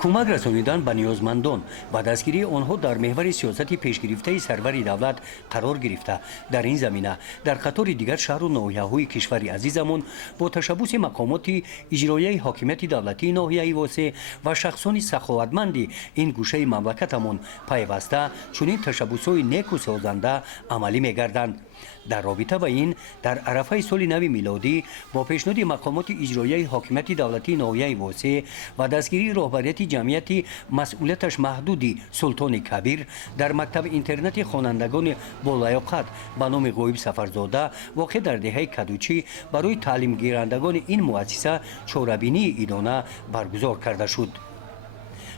کمک رسانیدن به نیازمندان و دستگیری آنها در محور سیاست پیشگرفته سرور دولت قرار گرفته. در این زمینه در قطار دیگر شهر و ناحیه‌های کشور عزیزمان با تشبث مقامات اجرایی حاکمیت دولتی ناحیه واسع و شخصان سخاوتمند این گوشه مملکتمان پیوسته چنین تشبث‌های نیک و سازنده عملی می‌گردند. در رابطه با این در عرفه سال نو میلادی با پیشنهاد مقامات اجرایی حاکمیت دولتی ناحیه واسع و دستگیری رهبریت جمعیت مسئولیتش محدودی سلطان کبیر در مکتب اینترنت خوانندگان با لیاقت به نام غایب سفرزاده واقع در دهه کدوچی برای تعلیم گیرندگان این مؤسسه چاره‌بینی ایدانه برگزار کرده شد.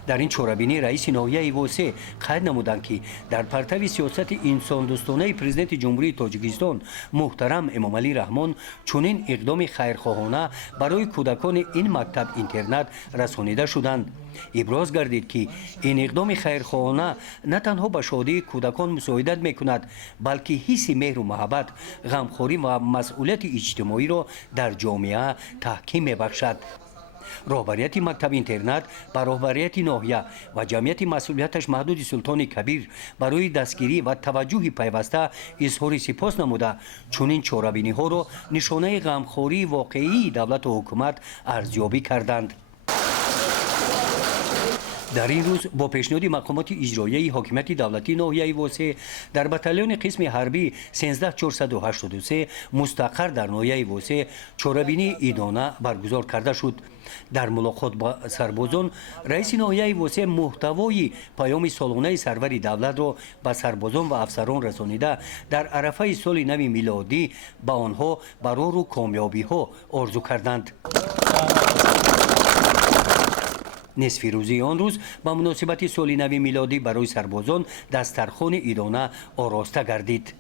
در این چاره‌بینی رئیس ناحیه واسع قید نمودند که در پرتو سیاست انسان دوستانه پرزیدنت جمهوری تاجیکستان محترم امامعلی رحمان چنین اقدام خیرخواهانه برای کودکان این مکتب اینترنت رسانیده شدند. ابراز گردید که این اقدام خیرخواهانه نه تنها به شادی کودکان مساعدت میکند بلکه حس مهر و محبت، غمخوری و مسئولیت اجتماعی را در جامعه تحکیم میبخشد. رهبریت مکتب اینترنت با رهبریت ناحیه و جمعیت مسئولیتش محدود سلطان کبیر برای دستگیری و توجه پیوسته اظهار سپاس نموده چنین چاره‌بینی ها را نشانه غمخوری واقعی دولت و حکومت ارزیابی کردند. در این روز با پیشنهاد مقامات اجرایی حاکمیت دولتی ناحیه واسع در بتالون قسم حربی 13483 مستقر در ناحیه واسع چاره‌بینی ایدانه برگزار کرده شد. در ملاقات با سربازان رئیس ناحیه واسع محتوای پیام سالانه سرور دولت را به سربازان و افسران رسانیده در عرفه سال نو میلادی به آنها برار و کامیابی ها آرزو کردند. نصف روزی آن روز به مناسبت سال نو میلادی برای سربازان دسترخوان ایدانه آراسته گردید.